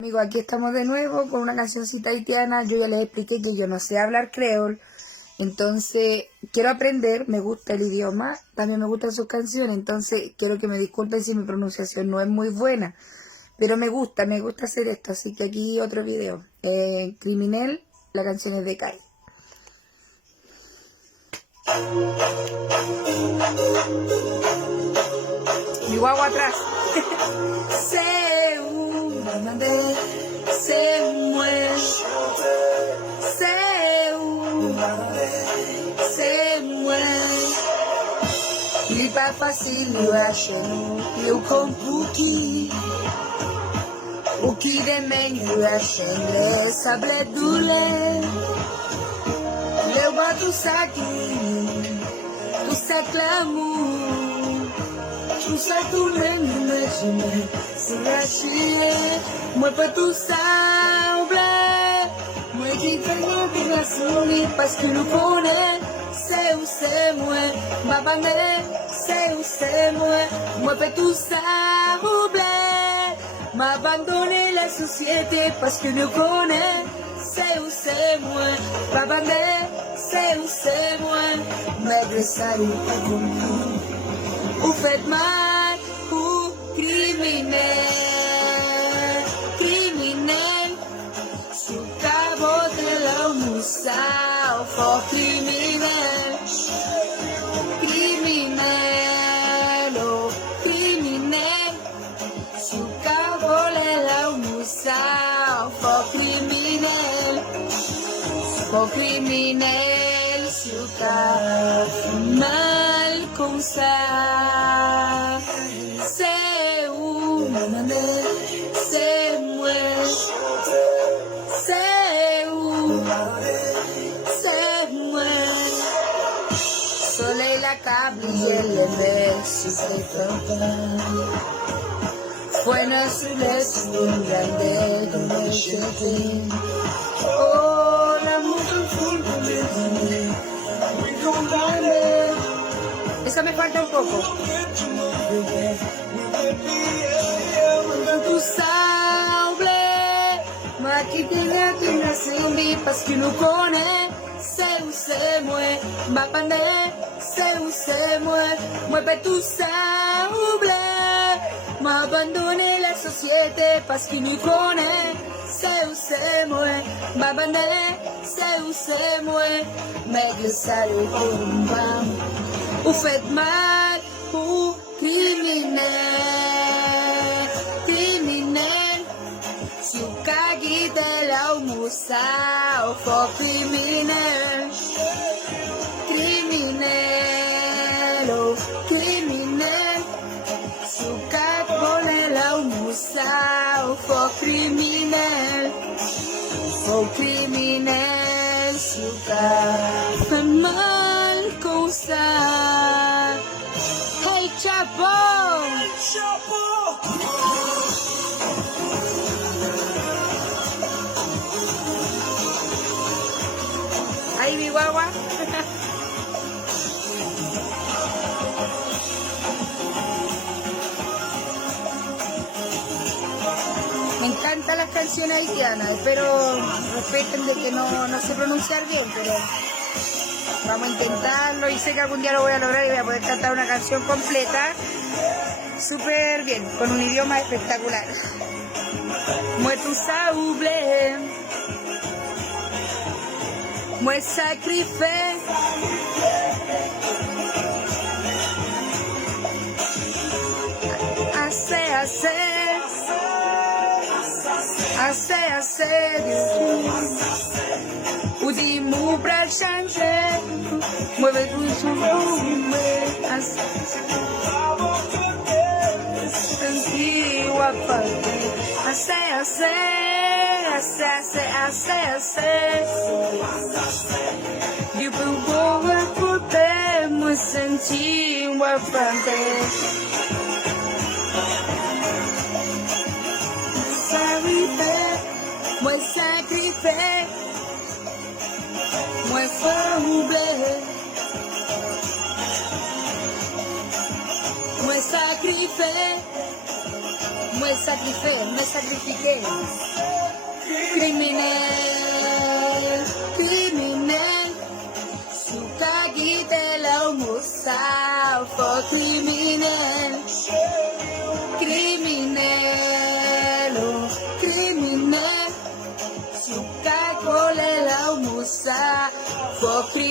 Amigo, aquí estamos de nuevo con una cancioncita haitiana. Yo ya les expliqué que yo no sé hablar creol, entonces quiero aprender, me gusta el idioma, también me gustan sus canciones, entonces quiero que me disculpen si mi pronunciación no es muy buena, pero me gusta hacer esto, así que aquí otro video. Criminel, la canción es de Kai. Mi guagua atrás. C'est où, c'est moi, c'est où, c'est moi. Il n'est pas facile de lâcher nous, eu comme pour qui demain nous lâcher les sables douleurs. Le bois tout ça qui, tout ça l'amour. Tout ça, tout le monde, c'est lâché. Moi, pas tout ça, moi qui fais la souris parce que nous connaissons. C'est où c'est moi, ma bande, c'est où c'est moi pas tout ça, m'abandonner la société parce que nous connaissons. C'est où c'est moi, ma bande, c'est où c'est moi, mais ça n'est pas compris. Ou faites mal, ou criminel, criminel, sous cabo de la moussa, ou fort criminel, criminel, oh criminel, sous cabo de la moussa, ou fort criminel, sous cabo mal comme ça. C'est où, c'est moi, c'est où, c'est moi. Soleil la cable y el beso se cantan. Fuera sur les grande de me jeter. Oh, l'amour full de me condamner. Eso me falta un poco. Tout ça, ma qui tenga que parce que nous connaît. C'est où c'est moi, ma bande, c'est où c'est moi pas tout ça, m'abandonner la société parce qu'il nous connaît. C'est où c'est moi, ma bande, c'est où c'est moi, mais le salut pour moi. Ou faites mal, ou criminel, criminel, si ou cagui de la moussa, ou fort criminel, criminel, oh criminel, si ou cagui de la moussa, ou fort criminel, oh criminel, si ou cagui mal comme ça. Hey Chapo! Hey Chapo! Ahí mi guagua. Me encantan las canciones haitianas, espero respeten de que no sé pronunciar bien, pero vamos a intentarlo y sé que algún día lo voy a lograr y voy a poder cantar una canción completa súper bien, con un idioma espectacular. Moi tout ça oublié, moi sacrifié, assez, assez de tout. Ou dis-moi pour changer, moi vais toujours assez. Du pouvoir écouter, me sentir, moi chanter. Moi sacrifié, moi oublié, moi sacrifié. Me sacrifiqué. Criminal, criminal, suka kita lau musa for criminal, criminal, oh, criminal, suka kole lau musa for criminal.